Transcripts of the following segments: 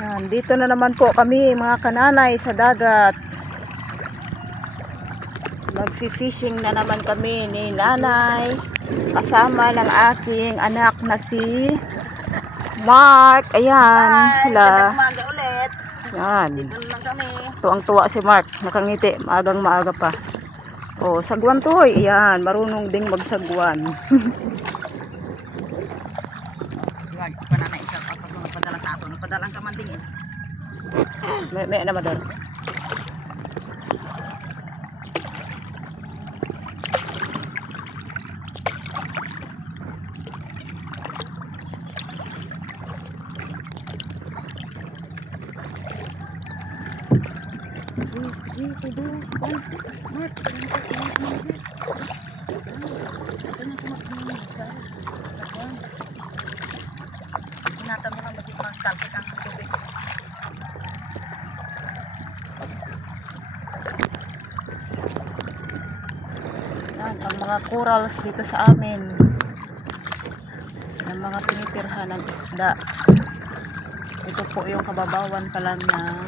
Yan, dito na naman po kami mga kananay sa dagat. Magfi-fishing na naman kami ni nanay kasama ng aking anak na si Mark. Ayan. Hi, sila ulit. yan, dito naman kami. tuwang-tuwa si Mark, nakangiti, maagang maaga pa. Oh, sagwan to. Ayan, marunong ding magsagwan. Wag pa na isa pa pag napadala sa ato, napadalang ka man din eh. May na madal. Ingatan mo lang bakit magtalpik ang tubig. Yan, ang mga corals dito sa amin. Ang mga tinitirhan ng isda. Ito po yung kababawan pa lang ng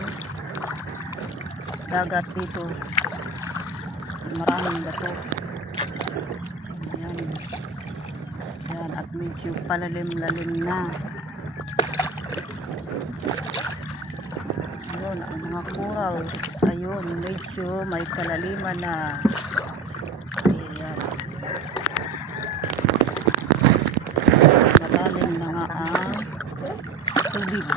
dagat dito. Maraming bato. Ayan. Ayan, at medyo palalim-lalim na. Ayun, ang mga corals. Ayun, medyo may kalaliman na. Ayan. Malalim na nga ang tubig.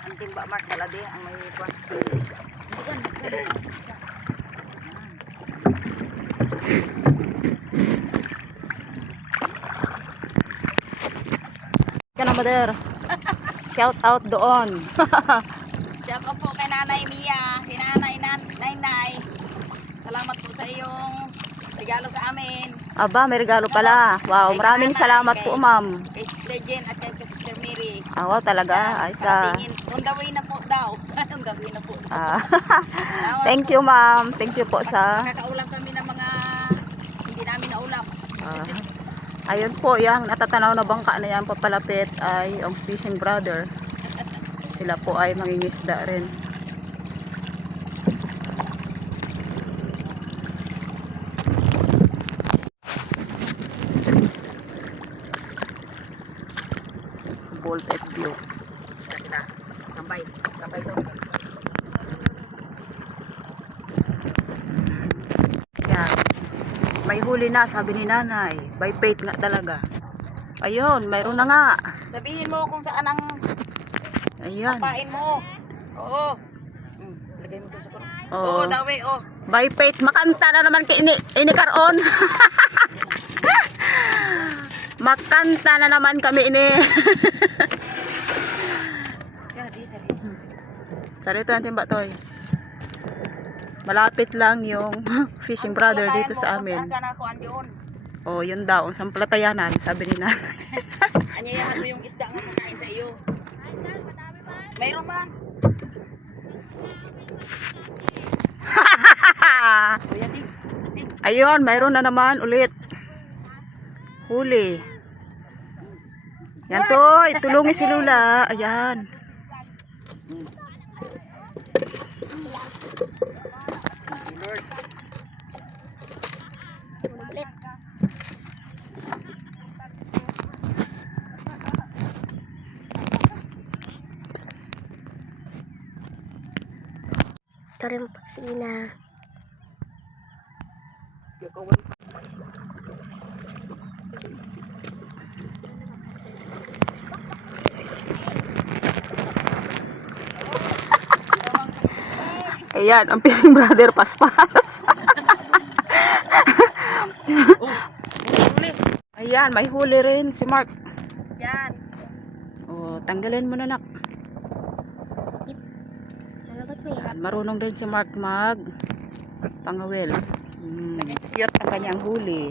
Ang timba Mark dalade ang may kwan. Ka na, mother. Shout out doon. Shout out po kay Nanay Mia, kay Nanay Nay. Salamat po sa iyong regalo sa amin. Aba, may regalo pala. Wow, maraming salamat po, ma'am. Kay Sister Jen at kay Sister Mary. Ah, wow, talaga. Ay, sa... On the way na po daw. On the way na po. Ah, thank you, ma'am. Thank you po sa... Nakakaulam kami ng mga hindi namin naulam. Ayun po, yung natatanaw na bangka na yan papalapit ay ang Fishing Brother. Sila po ay mangingisda rin. Voltage view. Tambay to. Yan. May huli na, sabi ni nanay. By faith nga talaga. Ayun, mayroon na nga. Sabihin mo kung saan ang Ayan. papain mo. Oo. Lagay mo doon sa kuno. Oo. Oo, dawe, oh. By faith, makanta na naman kay ini karon. Makanta na naman kami ini. Sari. Sarito natin ba toy? Malapit lang yung Fishing Brother dito sa amin. Saan ka na kuan yun? Oh, yun daw, ang sampalatayanan, sabi ni nanay. Anyayahan mo yung isda nga kakain sa iyo. Mayroon man. Kuya, di. Ayun, mayroon na naman ulit. Huli. Yan toy, tulungi si Lula. Ayan. Lord. Ito rin po sina. Ayan, ang Fishing Brother paspas. Oh, huli. Ayan, may huli rin si Mark. Yan. Oh, tanggalin mo na nak. Nalagot mo yan. Ayan, marunong din si Mark mag pangawil. Cute ang kanyang huli.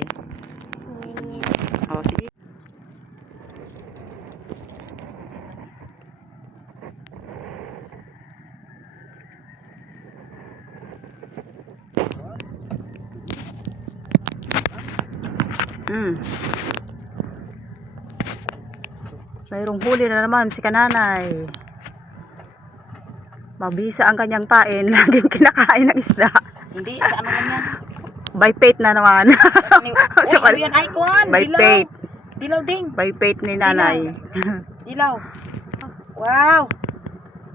Oh, sige. Mayroong huli na naman si Kananay. Mabisa ang kanyang pain. Laging kinakain ng isda. Hindi, sa ano man yan? By fate na naman. Uy, ano yan? Icon! By Dilaw! fate. Dilaw ding! By fate ni nanay. Dilaw! Wow!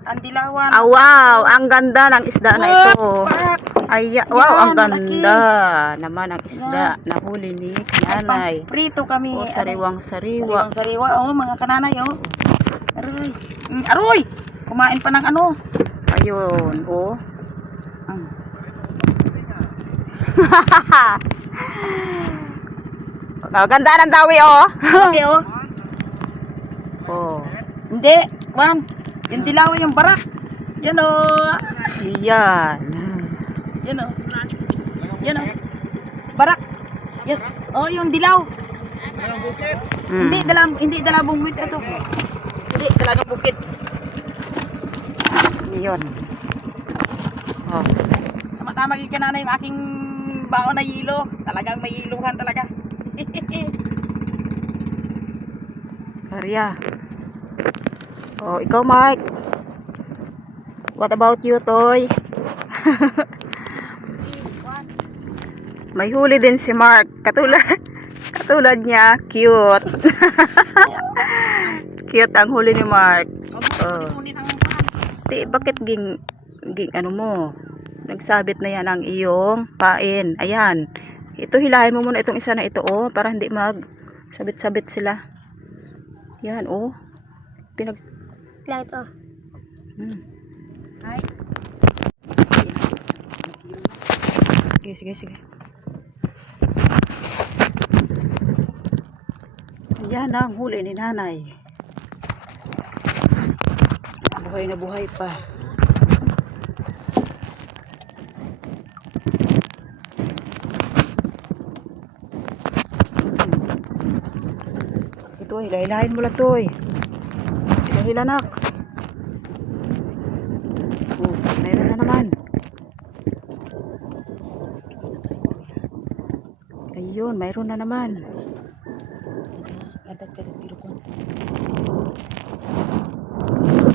Ang dilawan! Ah, wow! Ang ganda ng isda na ito. Pak! Ay, wow! Yan, Ang ganda naman ang isda na huli ni nanay. Prito kami. Oh, sariwang-sariwa. Sariwa. Oh, mga kananay, oh. Aroy. Aroy! Kumain pa ng ano. Ayun, oh. Oh, ganda ng dawi, oh. Okay, oh. Oh. Hindi, Juan. Yung dilaw, yung barak. Yan, oh. Yan. Yan, oh. Yan, oh. Barak. Yan. Oh, yung dilaw. Hindi dalabong bukit ito. Hindi, dalagang bukit. Yun. Oh. Tama-tama yung kanana yung aking baon na yilo. Talagang may yiluhan talaga. Karya. Oh, ikaw Mark. What about you, Toy? May huli din si Mark. Katulad niya, cute. Cute ang huli ni Mark. Oh. Bakit ging ano mo? Nagsabit na yan ang iyong pain. Ayan. Ito, hilahin mo muna itong isa na ito, oh, para hindi mag-sabit-sabit sila. Yan, oh. Light, oh. Ay. Sige. Yan ang huli ni nanay. Buhay na buhay pa. Ito, hilahin mo lang to, eh. Hilanak. Oh, mayroon na naman. Ayun, mayroon na naman.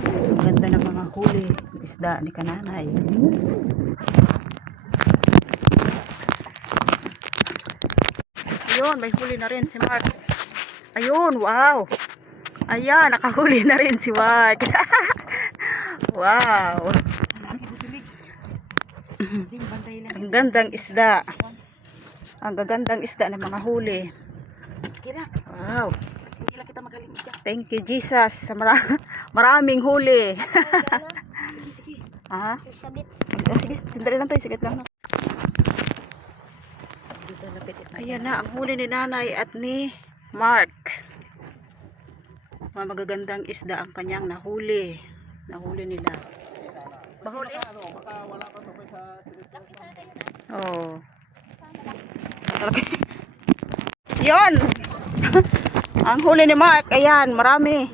Ang ganda ng mga huli ng isda ni Kananay. Ayun, may huli na rin si Mark. Ayun, wow. Ayan, nakahuli na rin si Mark. Wow. Ang gandang isda. Ang gagandang isda ng mga huli. Wow. Thank you, Jesus, sa maraming huli. Sige. Ha? Sabit. Sige, sandali lang to, sigit lang. Ayan na, ang huli ni nanay at ni Mark. Mga magagandang isda ang kanyang nahuli. Nahuli nila. Bahuli? Oh. Yon. Ang huli ni Mark, ayan, marami.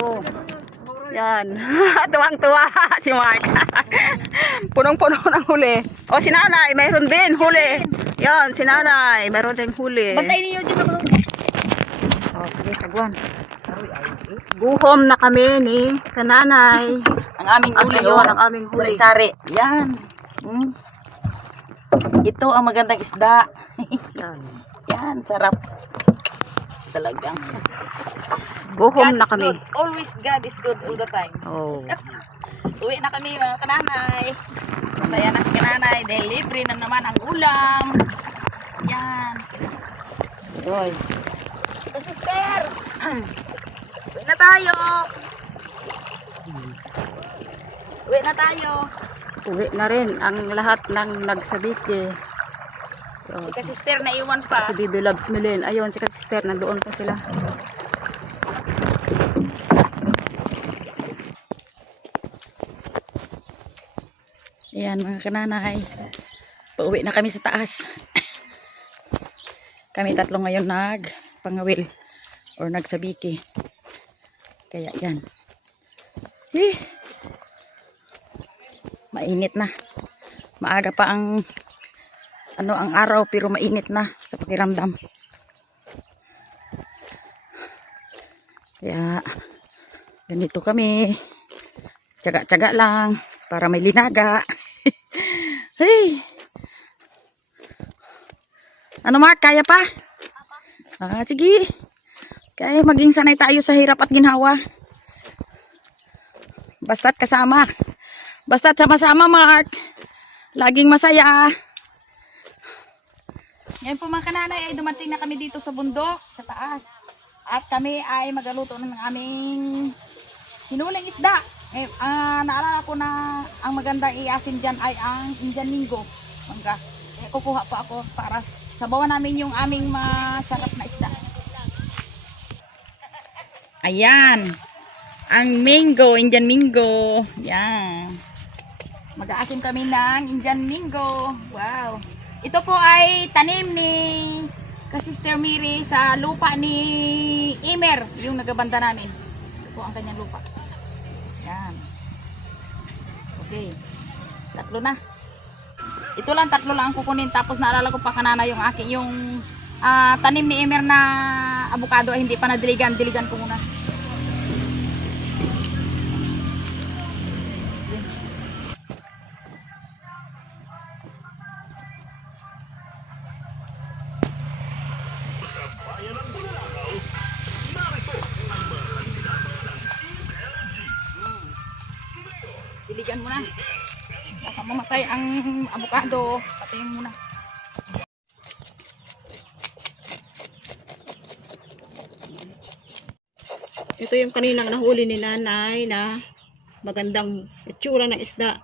Oh. Yan. Tuwang-tuwa si Mark. Punong-puno ng huli. Oh, si nanay, mayroon din huli. Yan, si nanay, mayroon din huli. Bantay niyo dyan sa mga. Oh, sige, sagwan. Guhom na kami ni Kananay. Ang aming huli, Ayun, ang aming huli. Sari-sari. Yan. Ito ang magandang isda. Yan. Yan, sarap. Talagang. Guhom na kami. Good. Always God is good all the time. Oh. Uwi na kami mga kananay. Masaya na si kananay dahil libre na naman ang ulam. Yan. Oy. So, sister. Uwi na tayo. Uwi na tayo. Uwi na rin ang lahat ng nagsabiki. Oh. Si sister na iwan pa. Si Bibi Loves Millen. Ayun, si sister, nandoon pa sila. Ayan mga kananay. Pauwi na kami sa taas. Kami tatlo ngayon pangawil or nagsabiki. Kaya yan. Mainit na. Maaga pa ang araw pero mainit na sa pakiramdam. Kaya ganito kami. Tsaga-tsaga lang para may linaga. Hey. Ano Mark, kaya pa? Sige. Kaya maging sanay tayo sa hirap at ginhawa. Basta't kasama. Basta't sama-sama Mark. Laging masaya. Ngayon po mga kananay ay dumating na kami dito sa bundok, sa taas. At kami ay magaluto ng aming hinuling isda. Naalala ko na ang magandang iasin dyan ay ang Indian Mingo. Mangga. Kukuha pa ako para sabawan namin yung aming masarap na isda. Ayan. Ang mango, Indian Mingo. Yan. Mag-aasim kami ng Indian Mingo. Wow. Ito po ay tanim ni Sister Miri sa lupa ni Imer, yung nagabanda namin. Ito po ang kanyang lupa. Yan. Okay. Tatlo na. Ito lang, tatlo lang ang kukunin. Tapos naalala ko pa kanana yung aking, yung tanim ni Imer na avocado ay hindi pa nadiligan. Diligan ko muna. Diligan mo na. Baka mamatay ang avocado. Patayin mo na. Ito yung kaninang nahuli ni nanay na magandang itsura ng isda.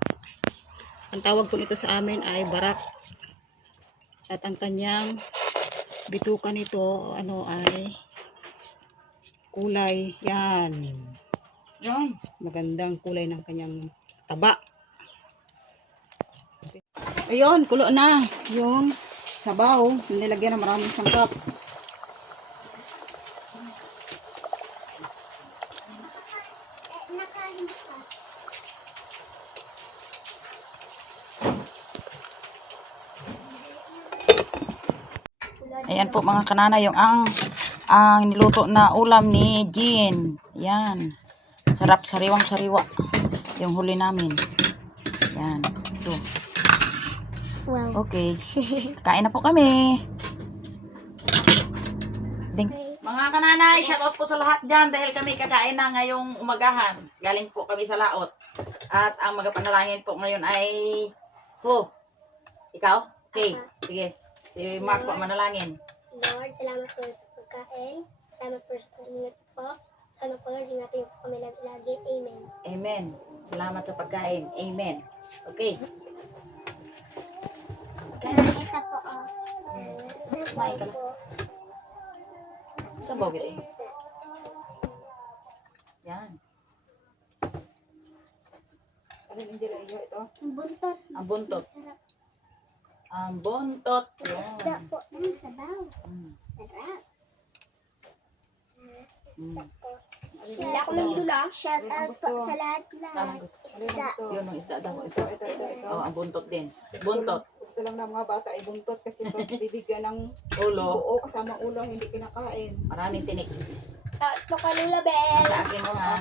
Ang tawag po nito sa amin ay barak. At ang kanyang bitukan nito ay kulay. Yan. Yan. Magandang kulay ng kanyang taba. Ayun, kulo na yung sabaw. Nilagyan ng maraming sangkap. Ayan po mga kanana yung ang niluto na ulam ni Jean. Yan. Sarap, sariwang sariwa. Yung huli namin. Yan. Ito. Wow. Okay. Kain na po kami. Ding. Mga kananay, shoutout po sa lahat dyan dahil kami kakain na ngayong umagahan. Galing po kami sa laot. At ang magapanalangin po ngayon ay ikaw? Okay. Sige. Si Mark po manalangin. Lord, salamat po sa pagkain. Salamat po sa pag-ingat po. Sana po Lord, ingatin po kami lagi. Amen. Amen. Salamat sa pagkain. Amen. Okay. Ito po, Kumain ka na. Saan ba eh? Yan. Ano yung dila ito? Buntot. Ang buntot. Sarap. Ang buntot. Isda Yan. po ng sabaw. Mm. Sarap. Mm. Wala ko may dula. Shout out po sa lahat Saan lahat. ang gusto? Isda. Yun ang isda daw. Ito. Oh, ang buntot din. Buntot. Gusto lang ng mga bata ay buntot kasi pag bibigyan ng Ulo. buo kasama ulo hindi kinakain. Maraming tinik. Shout po kay Lula Bell. Sa akin mo ha.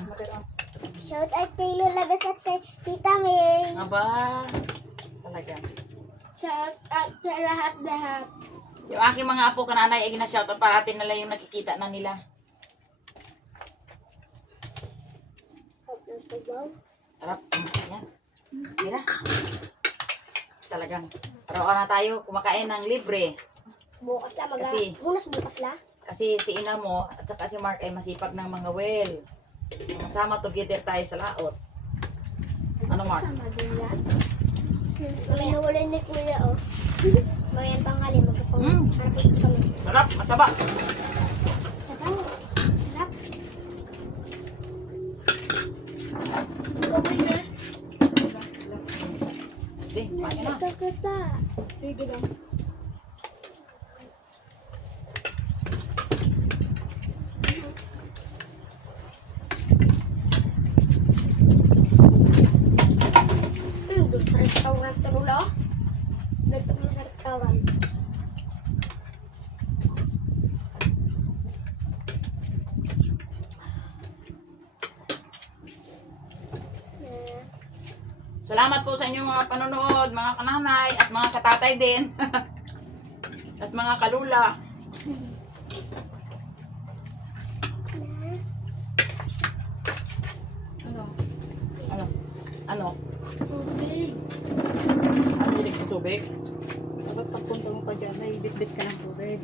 Shout out kay Lula Bell at kay Tita May. Aba. Talaga. Shout out sa lahat-lahat. Yung aking mga apo kananay ay ginashoutout parating nila yung nakikita na nila. Sarap. Yan. Tira. Talagang. Araw-araw na tayo kumakain ng libre. Bukas lang Kasi- bukas lang. Kasi si ina mo at saka si Mark ay masipag ng mga well. Masama together tayo sa laot. Ano Mark? May nawala ni Kuya, oh. Mamayang tanghali, magkapang Mm. harapos po kami. Sarap, mataba. Sabaw. Sarap. Di, paano na. Kakata. Sige lang. Doon sa restaurant to Lolo. Dagdag mo sa restaurant. Salamat po sa inyong mga panonood, mga kananay, at mga katatay din. At mga kalula. Ano? Ano? Ano? Tubig. Ang hilig sa tubig? Dapat pagpunta mo pa dyan, may bit-bit ka ng tubig.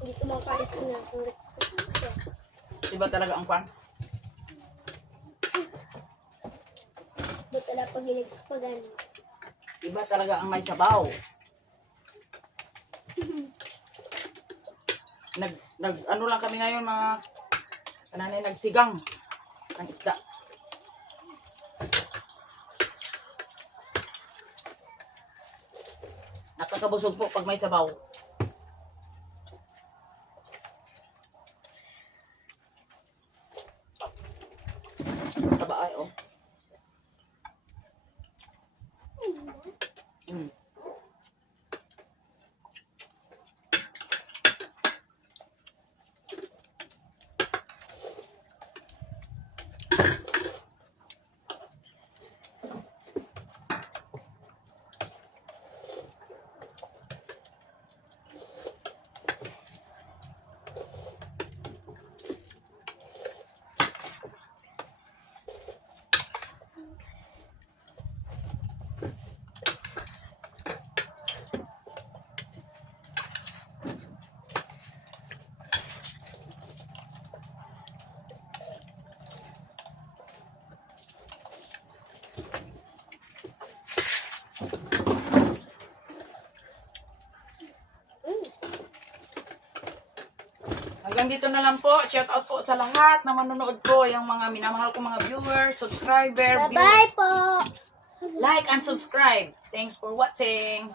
Hindi ko makapalis ko na. Iba talaga ang kwan. Doon talaga pag ginagsapagan. Iba talaga ang may sabaw. Ano lang kami ngayon mga kananay, nagsigang ng isda. Nakakabusog po pag may sabaw. Taba ay oh. Mm. Hanggang dito na lang po. Shout out po sa lahat na manonood ko. Yung mga minamahal ko mga viewers, subscriber, Bye-bye po! like and subscribe. Thanks for watching.